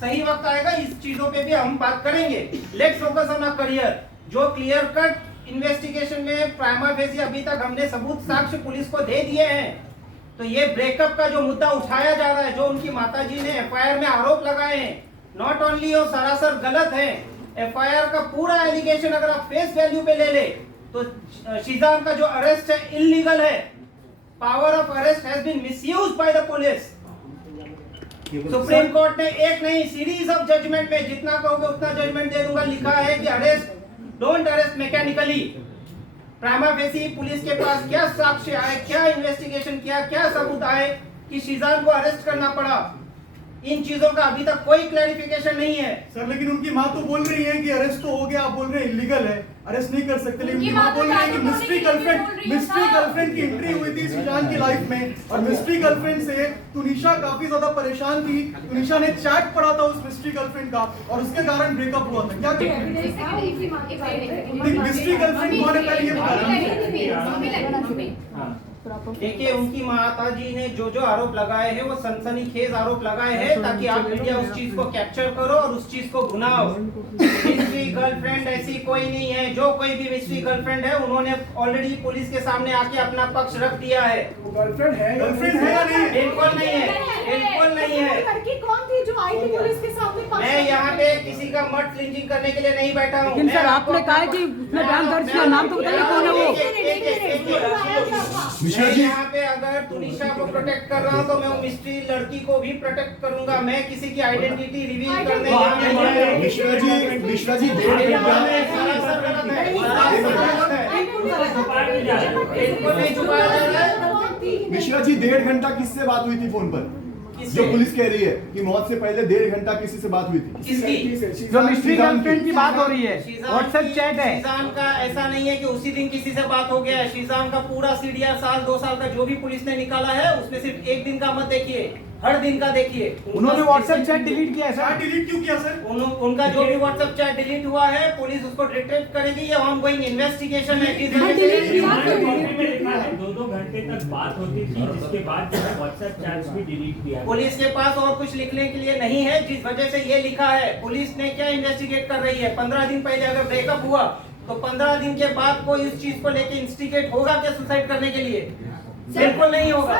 सही वक्त आएगा, इस चीजों पे भी हम बात करेंगे। Let's focus on a career. जो क्लियर कट इन्वेस्टिगेशन में प्राइमा फेसी अभी तक हमने सबूत साक्ष्य पुलिस को दे दिए हैं। तो ये ब्रेकअप का जो मुद्दा उठाया जा रहा है, जो उनकी माताजी ने एफआईआर में आरोप लगाए हैं, नॉट ओनली वो सरासर गलत है। एफआईआर का पूरा एलिगेशन अगर आप फेस वैल्यू पे ले ले तो शीजान का जो अरेस्ट है इल्लीगल है। Power of arrest has been misused by the police. Supreme court ने एक नहीं सीरीज ऑफ जजमेंट में, जितना कहोगे उतना जजमेंट दे दूंगा, लिखा है कि arrest, don't arrest mechanically. Prima facie police के पास क्या साक्ष्य आए, क्या इन्वेस्टिगेशन किया, क्या सबूत आए कि शीजान को अरेस्ट करना पड़ा, इन चीजों का अभी तक कोई क्लैरिफिकेशन नहीं है। सर लेकिन उनकी माँ तो बोल रही है कि अरेस्ट तो हो गया, आप बोल रहे हैं इलीगल है, अरेस्ट नहीं कर सकते। लेकिन उनकी माँ बोल रही है कि मिस्ट्री गर्लफ्रेंड की एंट्री हुई थी शीजान की लाइफ में, और मिस्ट्री गर्लफ्रेंड से तुनिशा काफी ज्यादा परेशान थी। तुनिशा ने चैट पढ़ा था उस मिस्ट्री गर्लफ्रेंड का और उसके कारण ब्रेकअप हुआ था। क्या मिस्ट्री गर्लफ्रेंड कौन है पहले ये बता। देखिए, उनकी माताजी ने जो जो आरोप लगाए हैं वो सनसनीखेज आरोप लगाए हैं, ताकि आप मीडिया उस चीज को कैप्चर करो और उस चीज को भुनाओ। मिस्ट्री गर्लफ्रेंड ऐसी कोई नहीं है। जो कोई भी मिस्ट्री गर्लफ्रेंड है उन्होंने ऑलरेडी पुलिस के सामने आके अपना पक्ष रख दिया है। गर्लफ्रेंड है या नहीं? बिल्कुल नहीं है, बिल्कुल नहीं है। लड़की कौन थी जो आई थी पुलिस के सामने? मैं यहाँ पे किसी का मत लिंचिंग करने के लिए नहीं बैठा हूँ। लेकिन सर आपने कहा है कि उसने बयान दर्ज किया, नाम तो बताइए कौन है वो। मैं यहाँ पे अगर तुनिशा को प्रोटेक्ट कर रहा हूँ तो मैं वो मिस्ट्री लड़की को भी प्रोटेक्ट करूंगा। मैं किसी की आइडेंटिटी रिवील करने मिश्रा जी मिश्रा जी 1.5 घंटा किससे बात हुई थी फोन पर? जो पुलिस कह रही है कि मौत से पहले 1.5 घंटा किसी से बात हुई थी। किसकी? जो मिस्ट्री गर्लफ्रेंड की बात हो रही है, व्हाट्सएप चैट है। शीजान का ऐसा नहीं है कि उसी दिन किसी से बात हो गया है। शीजान का पूरा सीडीआर साल 2 साल का जो भी पुलिस ने निकाला है उसमें सिर्फ एक दिन का मत देखिए, हर दिन का देखिए। उन्होंने व्हाट्सएप चैट डिलीट किया है सर। डिलीट क्यों किया सर? उनका जो भी व्हाट्सएप चैट डिलीट हुआ है पुलिस उसको डिटेक्ट करेगी। ये ऑनगोइंग इन्वेस्टिगेशन है। 2-2 घंटे तक बात होती थी, जिसके बाद जो है व्हाट्सएप चैट्स भी डिलीट किया। पुलिस के पास और कुछ लिखने के लिए नहीं है, जिस वजह से ये लिखा है। पुलिस ने क्या इन्वेस्टिगेट कर रही है? 15 दिन पहले अगर ब्रेकअप हुआ तो 15 दिन के बाद कोई इस चीज को लेके इंस्टिगेट होगा क्या सुसाइड करने के लिए? बिल्कुल नहीं होगा।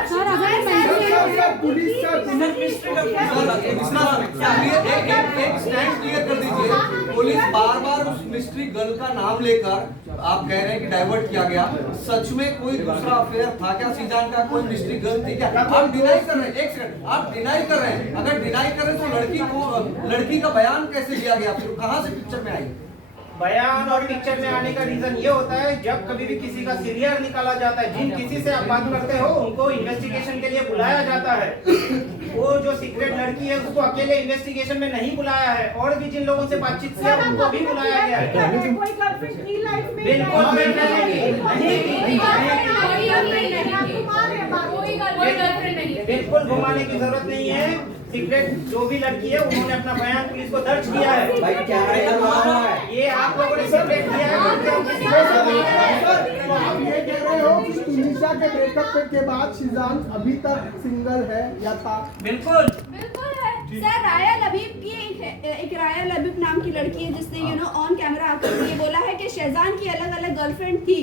पुलिस बार बार उस मिस्ट्री गर्ल का नाम लेकर आप कह रहे हैं कि डाइवर्ट किया गया। सच में कोई दूसरा अफेयर था क्या शीजान का? कोई मिस्ट्री गर्ल थी क्या? आप डिनाई कर रहे हैं। एक सेकंड, आप डिनाई कर रहे हैं। अगर डिनाई कर रहे हैं तो लड़की का बयान कैसे दिया गया, फिर कहां से पिक्चर में आई? बयान और पिक्चर में आने का रीजन ये होता है जब कभी भी किसी का सीरियर निकाला जाता है, जिन किसी से आप बात करते हो उनको इन्वेस्टिगेशन के लिए बुलाया जाता है। वो जो सीक्रेट लड़की है उसको अकेले इन्वेस्टिगेशन में नहीं बुलाया है, और भी जिन लोगों से बातचीत किया उनको भी बुलाया गया है। बिल्कुल घुमाने की जरूरत नहीं है। सीक्रेट जो भी लड़की है उन्होंने अपना बयान पुलिस को दर्ज किया है। भाई क्या है ये आप लोगों ने सीक्रेट किया है। आप ये कह रहे हो कि तुनिशा के ब्रेकअप के बाद शीजान अभी तक सिंगल है या था? बिल्कुल है सर। राया लबीब की एक राया लबीब नाम की लड़की है जिसने ऑन कैमरा आकर ये बोला है कि शहजान की अलग अलग गर्लफ्रेंड थी।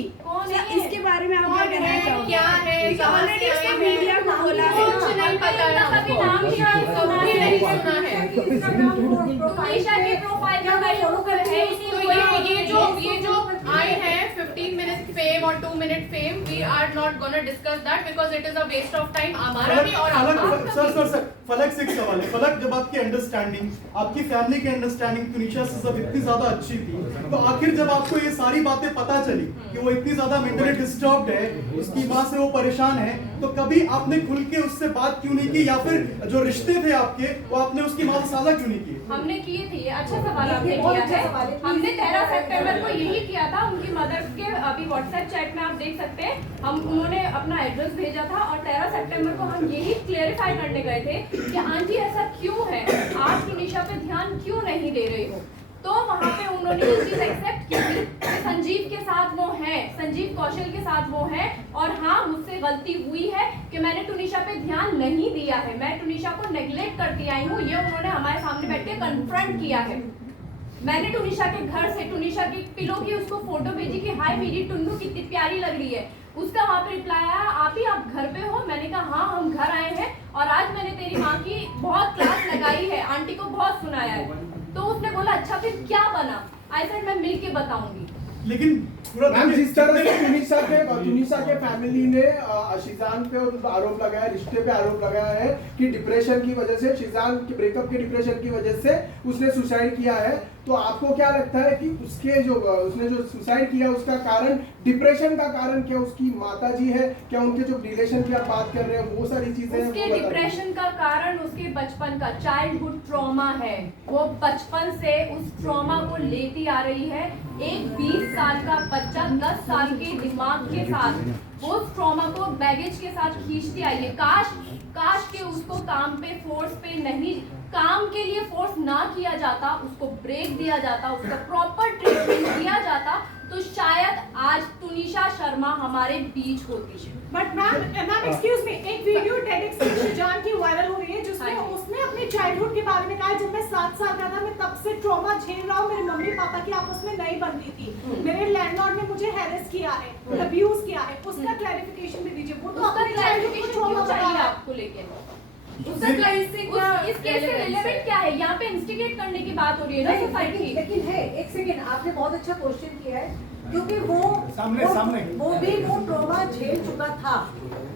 इसके बारे में आप क्या कहना चाहोगे? क्या है? ऑलरेडी उसने मीडिया को बोला है। कुछ नहीं पता है, कभी नाम भी नहीं सुना है। तुनिशा के प्रोफाइल का कई लोगों का है, इसीलिए ये जो आए हैं 15 मिनट फेम और 2 minute fame, we are not gonna discuss that because it is a waste of time हमारा भी और आपका। सर फलक से एक सवाल है। फलक, जब आपकी अंडरस्टैंडिंग, आपकी फैमिली की अंडरस्टैंडिंग तुनिशा से सब इतनी ज्यादा अच्छी थी, तो आखिर जब आपको ये सारी बातें पता चली कि वो इतनी ज्यादा मेंटली डिस्टर्ब्ड है, उसकी माँ से वो परेशान है, तो कभी आपने खुल के उससे बात क्यों नहीं की, या फिर जो रिश्ते थे आपके वो आपने उसकी माँ से साझा क्यों नहीं किए? हमने किए थे। अच्छा सवाल आपने किया है। हमने 13 सितंबर को यही किया था। उनकी मदर के अभी व्हाट्सएप चैट में आप देख सकते हैं, उन्होंने अपना एड्रेस भेजा था और 13 सितंबर को हम यही क्लेरिफाई करने गए थे कि आंटी ऐसा क्यों है, आप तुनिशा पे ध्यान क्यों नहीं दे रही हो। तो वहाँ पे उन्होंने ये चीज एक्सेप्ट की थी कि संजीव के साथ वो है, संजीव कौशल के साथ वो है, और हाँ मुझसे गलती हुई है कि मैंने तुनिशा पे ध्यान नहीं दिया है, मैं तुनिशा को नेग्लेक्ट करती आई हूँ। ये उन्होंने हमारे सामने बैठ के कन्फ्रंट किया है। मैंने टुनिशा के घर से टुनिशा के पिलो की उसको फोटो भेजी कि हाय मेरी टुन्नू कितनी प्यारी लग रही है। उसका वहाँ पे रिप्लाई आया, आप ही आप घर पे हो? मैंने कहा हाँ हम घर आए हैं और आज मैंने तेरी माँ की बहुत क्लास लगाई है, आंटी को बहुत सुनाया है। तो उसने बोला अच्छा फिर क्या बना? आई सेड मैं मिल के बताऊंगी। लेकिन पूरा मैम जिस तरह से तुनिशा के फैमिली ने शीजान पे आरोप लगाया, रिश्ते पे आरोप लगाया है कि डिप्रेशन की वजह से, शीजान के ब्रेकअप के डिप्रेशन की वजह से उसने सुसाइड किया है, तो आपको क्या लगता है कि उसने जो सुसाइड किया उसका कारण, डिप्रेशन का कारण क्या उसकी माताजी है, क्या उनके जो रिलेशन की आप बात कर रहे हैं वो सारी चीजें हैं? उसके डिप्रेशन का कारण उसके बचपन का चाइल्डहुड ट्रॉमा है। वो बचपन से उस ट्रॉमा को लेती आ रही है। एक 20 साल का बच्चा 10 साल के दिमाग के साथ वो ट्रॉमा को बैगेज के साथ खींचती आई है। काश के उसको काम पे फोर्स पे नहीं, काम के लिए फोर्स ना किया जाता, उसको ब्रेक दिया जाता, उसका प्रॉपर ट्रीटमेंट दिया जाता, तो शायद आज तुनिशा शर्मा हमारे बीच होती। बट मैम एक्सक्यूज मी, एक वीडियो टेडx शीजान की वायरल हो रही है जिसमें उसने अपने चाइल्डहुड के बारे में कहा, जब मैं 7 साल का था मैं तब से ट्रॉमा झेल रहा हूँ, मेरे मम्मी पापा की आपस में नहीं बनती थी, मेरे लैंडलॉर्ड ने मुझे हैरेस किया है, अब्यूज किया है। उसका क्लैरिफिकेशन भी दीजिए। वो तो अपने चाइल्डहुड को ट्रॉमा चाहिए आपको लेके इस केस से रिलेवेंट क्या है? यहाँ पे इंस्टिगेट करने की बात हो रही है ना सोसाइटी की। लेकिन है, एक सेकेंड, आपने बहुत अच्छा क्वेश्चन किया है क्योंकि वो भी वो ट्रॉमा झेल चुका था।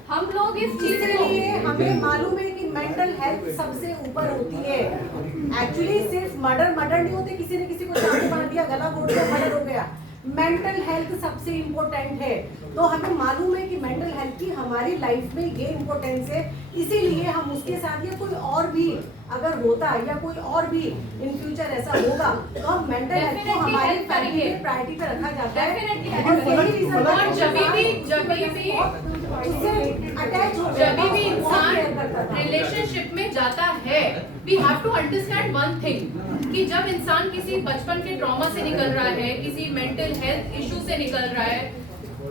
हम लोग इस चीज के लिए हमें मालूम है कि मेंटल हेल्थ सबसे ऊपर होती है। एक्चुअली सिर्फ मर्डर नहीं होते, किसी ने किसी को चाकू मार दिया, गला घोट दिया, मर्डर हो गया। मेंटल हेल्थ सबसे इम्पोर्टेंट है, तो हमें मालूम है कि मेंटल हेल्थ की हमारी लाइफ में ये इम्पोर्टेंस है। इसीलिए हम उसके साथ या कोई और भी अगर होता या कोई और भी इन फ्यूचर ऐसा होगा तो हम मेंटल हेल्थ को हमारी फैमिली में प्रायोरिटी पे रखा जाता है। और यही रीजन और जब भी इंसान रिलेशनशिप में जाता है, we have to understand one thing कि जब इंसान किसी बचपन के ट्रॉमा से निकल रहा है, किसी मेंटल हेल्थ इशू से निकल रहा है,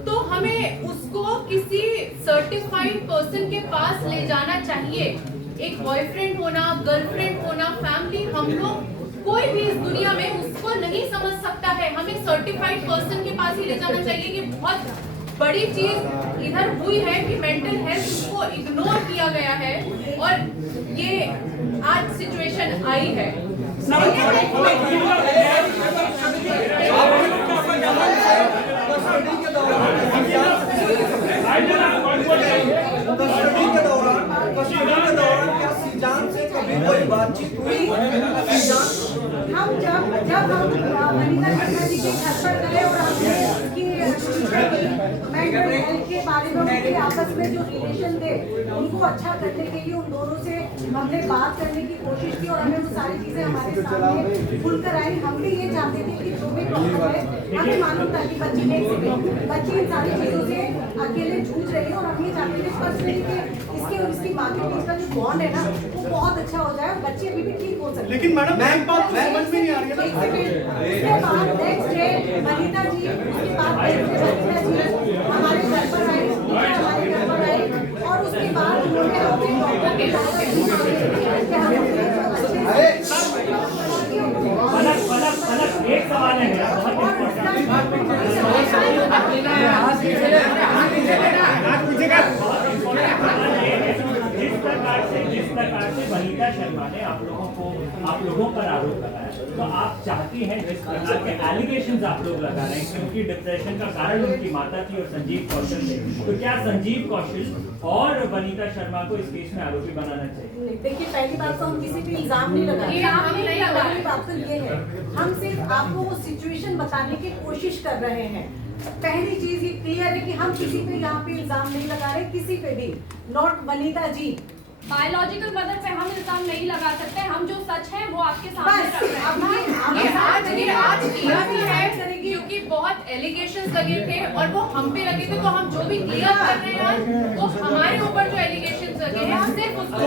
तो हमें उसको किसी सर्टिफाइड पर्सन के पास ले जाना चाहिए। एक बॉयफ्रेंड होना, गर्लफ्रेंड होना, फैमिली, हम लोग कोई भी इस दुनिया में उसको नहीं समझ सकता है। हमें सर्टिफाइड पर्सन के पास ही ले जाना चाहिए। कि बहुत बड़ी चीज इधर हुई है कि मेंटल हेल्थ को इग्नोर किया गया है और ये आज सिचुएशन आई है। के दौरान क्या शीजान से कभी कोई बातचीत हुई? हम जब हम वनिता शर्मा जी के घर पर गए और हमने उसकी मेंटल हेल्थ के बारे में उनके आपस में जो रिलेशन थे उनको अच्छा करने के लिए उन दोनों से हमने बात करने की कोशिश की और हमें वो सारी चीजें हमारे सामने खुलकर आई। हम भी ये चाहते थे कि जो भी प्रॉब्लम है हमें मालूम था कि बच्ची इन सारी चीजों से अकेले जूझ रही है और हम ये चाहते थे पर्सनली कि इसके और इसकी माँ के बीच का जो बॉन्ड है ना वो बहुत अच्छा हो जाए और बच्चे अभी भी ठीक हो सकते। लेकिन मैडम मैं बात समझ में नहीं आ रही है ना। उसके बाद नेक्स्ट डे वनिता जी, उसके बाद वनिता जी हमारे घर पर आई, हमारे घर पर आई और उसके बाद उन्होंने अपने डॉक्टर के एक सवाल है मेरा, जिस प्रकार से वनिता शर्मा ने आप लोगों पर आरोप लगाया, तो आप चाहती हैं जिस प्रकार के एलिगेशंस आप लोग लगा रहे हैं क्योंकि डिप्रेशन का कारण उनकी माता थी और संजीव कौशल थे, तो क्या संजीव कौशल और वनिता शर्मा को इस केस में आरोपी बनाना चाहिए? देखिए, पहली बात तो हम किसी पे इल्जाम नहीं लगाते, बात तो ये है हम सिर्फ आपको वो सिचुएशन बताने की कोशिश कर रहे हैं। पहली चीज ये क्लियर है कि हम किसी पे यहाँ पे इल्जाम नहीं लगा रहे, किसी पे भी, not Vanita ji. Biological mother पे हम इल्जाम नहीं लगा सकते। हम जो सच है वो आपके सामने रख रहे हैं। ये आज किया भी है क्योंकि बहुत एलिगेशंस लगे थे और वो हम पे लगे थे, तो हम जो भी क्लियर कर रहे हैं वो हमारे ऊपर जो एलिगेशंस लगे हैं सिर्फ उसको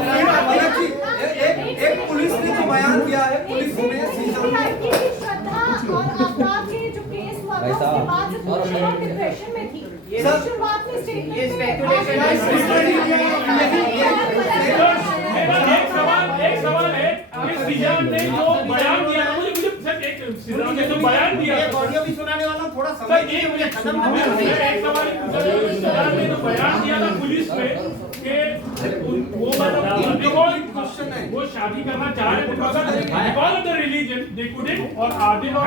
एक पुलिस ने जो बयान दिया है, पुलिस ने श्रद्धा और अपराध के जो केस हुआ था उसके बाद से बहुत डिप्रेशन में थी। शुरुआत में एक सवाल है, शीजान ने जो बयान दिया ना, मुझे सर एक शीजान ने जो बयान दिया, एक ऑडियो भी सुनाने वाला हूं, थोड़ा सर समय दीजिए मुझे खत्म करने मैं दीजिए। एक सवाल पूछा, शीजान ने जो बयान दिया था पुलिस में कि वो मतलब वो शादी करना चाह रहे थे because of the religion they couldn't, और आधे लोग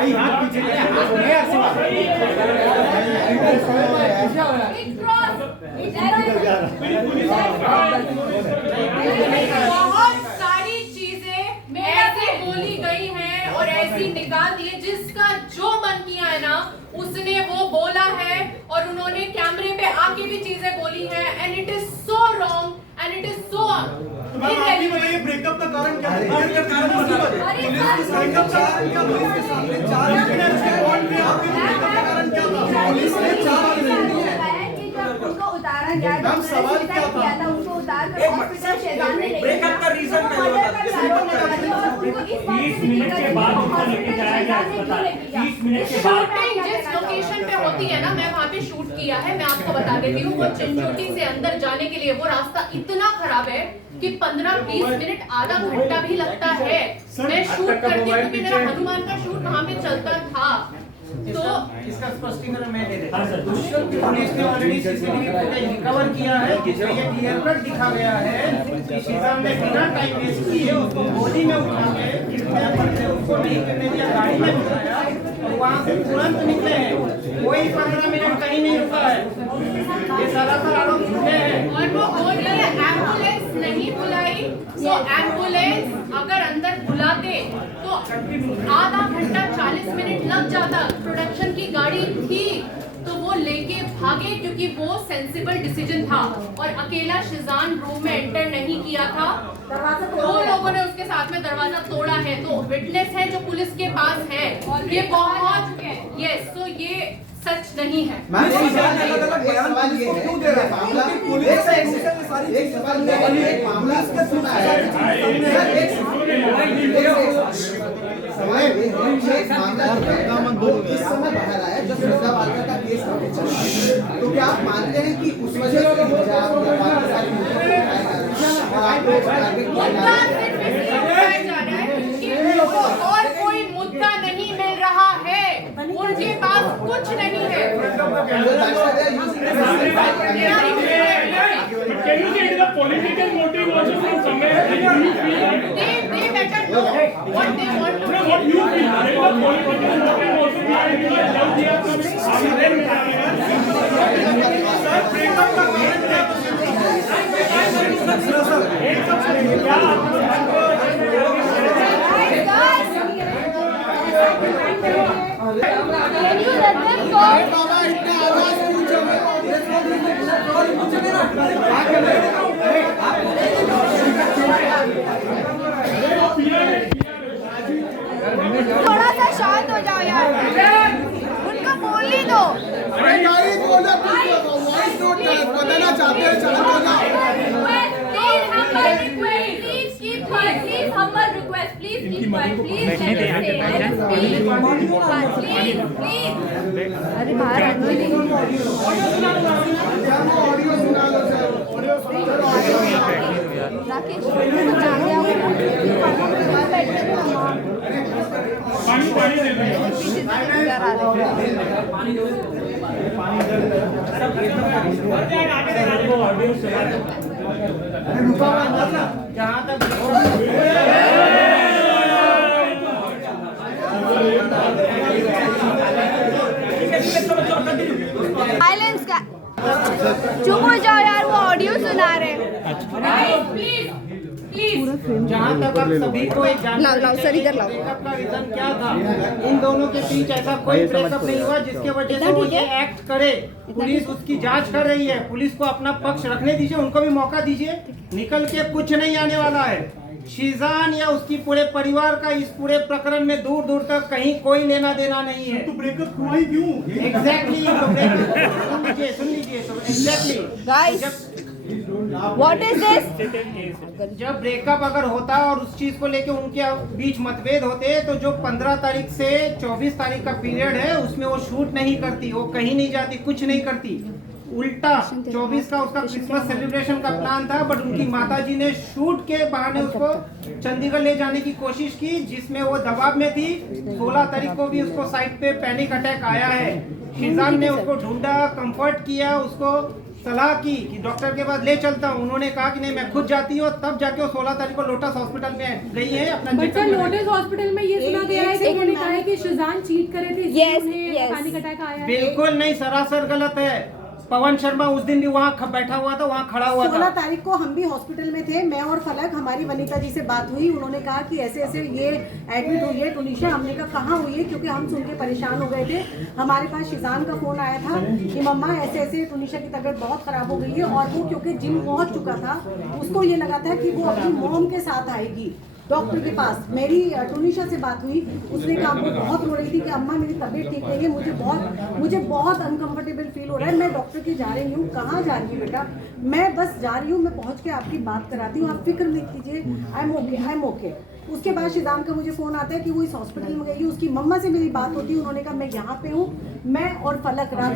बहुत सारी चीजें ऐसे बोली गई हैं और ऐसी निकाल दी है, जिसका जो मन किया है ना उसने वो बोला है, और उन्होंने कैमरे पे आके भी चीजें बोली हैं, and it is so wrong and it is so breakup का कारण क्या है? ब्रेकअप का कारण क्या था? पुलिस ने 4 उनको उतारा गया था, सवाल क्या था? उनको उतार कर हॉस्पिटल शेजान ने ब्रेकअप का रीजन क्या होता 30 मिनट के बाद उनको लेके जाया गया अस्पताल। 30 मिनट के बाद शूटिंग जिस लोकेशन पे होती है ना, मैं वहाँ पे शूट किया है, मैं आपको बता देती हूँ, वो चिंचोटी से अंदर जाने के लिए वो रास्ता इतना खराब है कि 15-20 मिनट आधा घंटा भी लगता है। मैं शूट करती हूँ क्योंकि मेरा हनुमान का शूट वहाँ पे चलता था। तो इसका स्पष्टीकरण मैं दे देता हाँ सर, हूं। पुलिस ने ऑलरेडी सीसीटीवी फुटेज रिकवर किया है, जिसमें ये क्लियर कट दिखा गया है कि शीजान ने बिना टाइम वेस्ट किए उसको गोदी में उठा के किडनैप करके उसको नहीं करने दिया, गाड़ी में उठाया और वहां से तुरंत निकले हैं। कोई 15 मिनट कहीं नहीं रुका है। ये सरासर आरोप झूठे हैं। और वो बोल रही है एम्बुलेंस नहीं बुलाई, तो एम्बुलेंस अगर अंदर बुलाते तो आधा घंटा 40 मिनट लग जाता। प्रोडक्शन की गाड़ी थी तो वो लेके भागे क्योंकि वो सेंसिबल डिसीजन था, और अकेला शीजान रूम में एंटर नहीं किया था, 2 लोगों ने उसके साथ में दरवाजा तोड़ा है। तो विटनेस है जो पुलिस के पास है, और ये बहुत यस, तो ये सच नहीं है। क्यों दे रहा है? क्योंकि पुलिस सारी इस समय बाहर आया जब मिर्जा वालका का केस आगे चल रहा है, तो क्या आप मानते हैं कि उस वजह से और कोई मुद्दा नहीं मिल रहा है, उनके पास कुछ नहीं है। Can you say it is a political motive also from somewhere? They better know what they want to No, do. what you feel? There is a political motive also behind it. Love दिया Can you let them go? थोड़ा सा शांत हो जाओ यार, उनको बोलने दो। बताना चाहते हैं अरे बाहर राकेश पानी दे दीजिए। रुका हुआ मत ना, जहाँ तक साइलेंस का चुप हो जाओ यार, वो ऑडियो सुना रहे हैं। प्लीज प्लीज जहाँ तक अब सभी को एक लाओ, लाओ, सर, इधर लाओ। ब्रेकअप का रीजन क्या था, इन दोनों के बीच ऐसा कोई ब्रेकअप नहीं हुआ जिसके वजह से वो ये एक्ट करे। पुलिस उसकी जांच कर रही है, पुलिस को अपना पक्ष रखने दीजिए, उनको भी मौका दीजिए। निकल के कुछ नहीं आने वाला है। शीजान या उसकी पूरे परिवार का इस पूरे प्रकरण में दूर दूर तक कहीं कोई लेना देना नहीं है। तो ब्रेकअप हुआ ही क्यों? एग्जैक्टली सुन लीजिए तो exactly guys, what is this? जब ब्रेकअप अगर होता और उस चीज को लेके उनके बीच मतभेद होते तो जो 15 तारीख से 24 तारीख का पीरियड है उसमें वो शूट नहीं करती, वो कहीं नहीं जाती, कुछ नहीं करती। उल्टा 24 का उसका क्रिसमस सेलिब्रेशन का प्लान था, बट उनकी माताजी ने शूट के बहाने उसको चंडीगढ़ ले जाने की कोशिश की, जिसमें वो दबाव में थी। 16 तारीख को भी उसको साइट पे पैनिक अटैक आया है। शीजान ने उसको ढूंढा, कंफर्ट किया, उसको सलाह की कि डॉक्टर के पास ले चलता हूँ। उन्होंने कहा कि नहीं मैं खुद जाती हूँ, तब जाके वो 16 तारीख को लोटस हॉस्पिटल में गई है अपना बच्चा। लोटस हॉस्पिटल में ये सुना गया है कि उन्होंने कहा है कि शिजान चीट करे थे, इसलिए उन्हें पैनिक अटैक आया है। बिल्कुल नहीं, सरासर गलत है। पवन शर्मा उस दिन भी वहाँ बैठा हुआ था, वहाँ खड़ा हुआ था। 16 तारीख को हम भी हॉस्पिटल में थे, मैं और फलक, हमारी वनीता जी से बात हुई। उन्होंने कहा कि ऐसे ऐसे ये एडमिट हुई है टुनीशा। हमने कहा कहाँ हुई है, क्योंकि हम सुन के परेशान हो गए थे। हमारे पास शिजान का फोन आया था कि मम्मा ऐसे ऐसे टुनीशा की तबीयत बहुत खराब हो गई है, और वो क्योंकि जिम पहुंच चुका था, उसको ये लगा था कि वो अपनी मॉम के साथ आएगी डॉक्टर के पास। मेरी टुनीशा से बात हुई, उसने कहा वो बहुत रो रही थी कि अम्मा मेरी तबीयत ठीक नहीं है, मुझे बहुत अनकंफर्टेबल फील हो रहा है, मैं डॉक्टर के जा रही हूँ। कहाँ जा रही हूँ बेटा? मैं बस जा रही हूँ, मैं पहुँच के आपकी बात कराती हूँ, आप फिक्र मत कीजिए, आई एम ओके। उसके बाद शिजान का मुझे फोन आता है कि वो इस हॉस्पिटल में गई है। उसकी मम्मा से मेरी बात होती है, उन्होंने कहा मैं यहाँ पे हूँ। मैं और फलक रात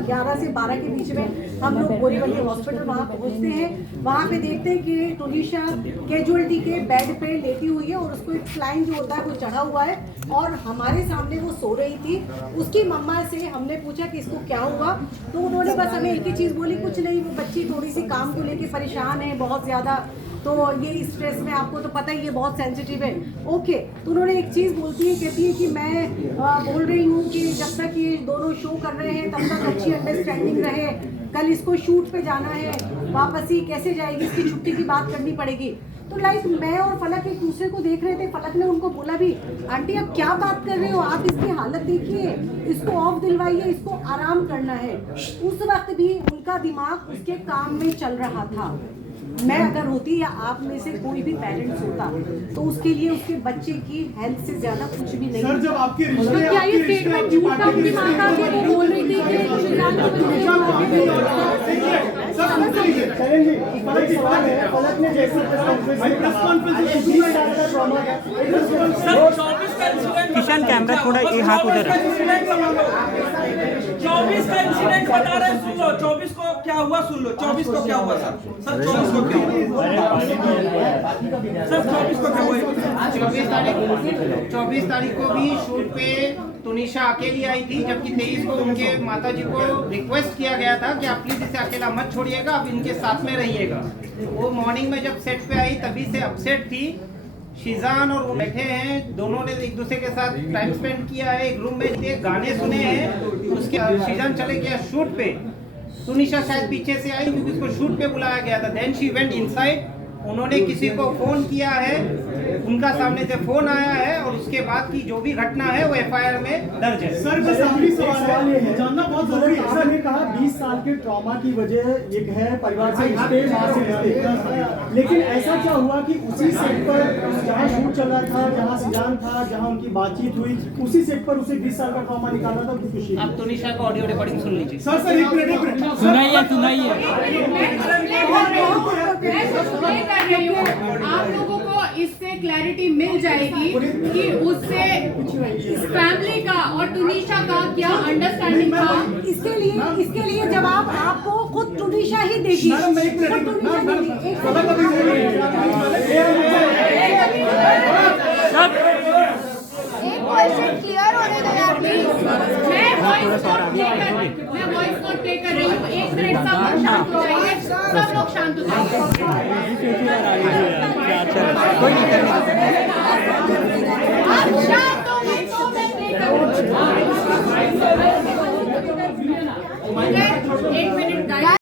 11 से 12 के बीच में हम लोग बोरीवली हॉस्पिटल वहाँ पहुँचते हैं। वहाँ पे देखते हैं कि टुनीशा कैजुअलिटी के बेड पे लेटी हुई है, और उसको एक स्लाइन जो होता है वो चढ़ा हुआ है, और हमारे सामने वो सो रही थी। उसकी मम्मा से हमने पूछा कि इसको क्या हुआ, तो उन्होंने बस हमें एक ही चीज़ बोली, कुछ नहीं, वो बच्ची थोड़ी सी काम को लेके परेशान है बहुत ज़्यादा, तो ये स्ट्रेस में, आपको तो पता ही है बहुत सेंसिटिव है। ओके, तो उन्होंने एक चीज़ बोलती है, कहती है कि मैं बोल रही हूँ कि जब तक ये दोनों शो कर रहे हैं तब तक अच्छी अंडरस्टैंडिंग रहे। कल इसको शूट पे जाना है, वापस ही कैसे जाएगी, इसकी छुट्टी की बात करनी पड़ेगी। तो लाइक मैं और फलक एक दूसरे को देख रहे थे। फलक ने उनको बोला भी, आंटी आप क्या बात कर रहे हो, आप इसकी हालत देखिए, इसको ऑफ दिलवाइए, इसको आराम करना है। उस वक्त भी उनका दिमाग उसके काम में चल रहा था। मैं अगर होती या आप में से कोई भी पेरेंट्स होता, तो उसके लिए उसके बच्चे की हेल्थ से ज्यादा कुछ भी नहीं। सर जब आपके तो क्या ये स्टेटमेंट झूठ था? उनकी माता की वो बोल रही थी कि शिजान को फलक ने जैसे किशन कैमरा थोड़ा ये हाथ उधर 24 का इंसिडेंट बता रहे, सुन लो। 24 को क्या हुआ सुन लो। 24 को क्या हुआ सर? 24 को क्या हुआ सर? 24 को क्या हुआ? 24 तारीख को भी शूट पे टुनीशा अकेली आई थी, जबकि 23 को उनके माताजी को रिक्वेस्ट किया गया था कि आप प्लीज इसे अकेला मत छोड़िएगा, आप इनके साथ में रहिएगा। वो मॉर्निंग में जब सेट पे आई तभी से अपसेट थी। शिजान और वो बैठे हैं, दोनों ने एक दूसरे के साथ टाइम स्पेंड किया है, एक रूम में गाने सुने हैं। उसके शिजान चले गया शूट पे, टुनीशा शायद पीछे से आई क्योंकि उसको शूट पे बुलाया गया था। देन शी वेंट इनसाइड, उन्होंने किसी को फोन किया है, उनका सामने से फोन आया है, और उसके बाद की जो भी घटना है वो एफआईआर में दर्ज है। सर बस आखिरी सवाल है, जानना बहुत जरूरी है। आपने कहा 20 साल के ट्रॉमा की वजह एक है परिवार से रिश्ते, माँ से रिश्ते, लेकिन ऐसा क्या हुआ कि उसी सेट पर जहाँ शूट चल रहा था, जहाँ शिजान था, जहाँ उनकी बातचीत हुई, उसी सेट पर उसे 20 साल का ट्रॉमा निकाला था? खुशी आप टुनीशा का ऑडियो रिकॉर्डिंग सुन लीजिए। सर एक मिनट सुनाइए। कर रही हूँ, आप लोगों को इससे क्लैरिटी मिल जाएगी कि उससे फैमिली का और टुनीशा का क्या अंडरस्टैंडिंग था। इसके लिए जवाब आपको खुद टुनीशा ही देगी। एक क्वेश्चन क्लियर होने दो यार प्लीज। मैं वॉइस नोट प्ले कर रही हूँ। 1 मिनट सब लोग शांत हो जाइए, सब लोग शांत हो जाइए। आप शांत हो गए तो मैं प्ले करूँ। 1 मिनट गाइस।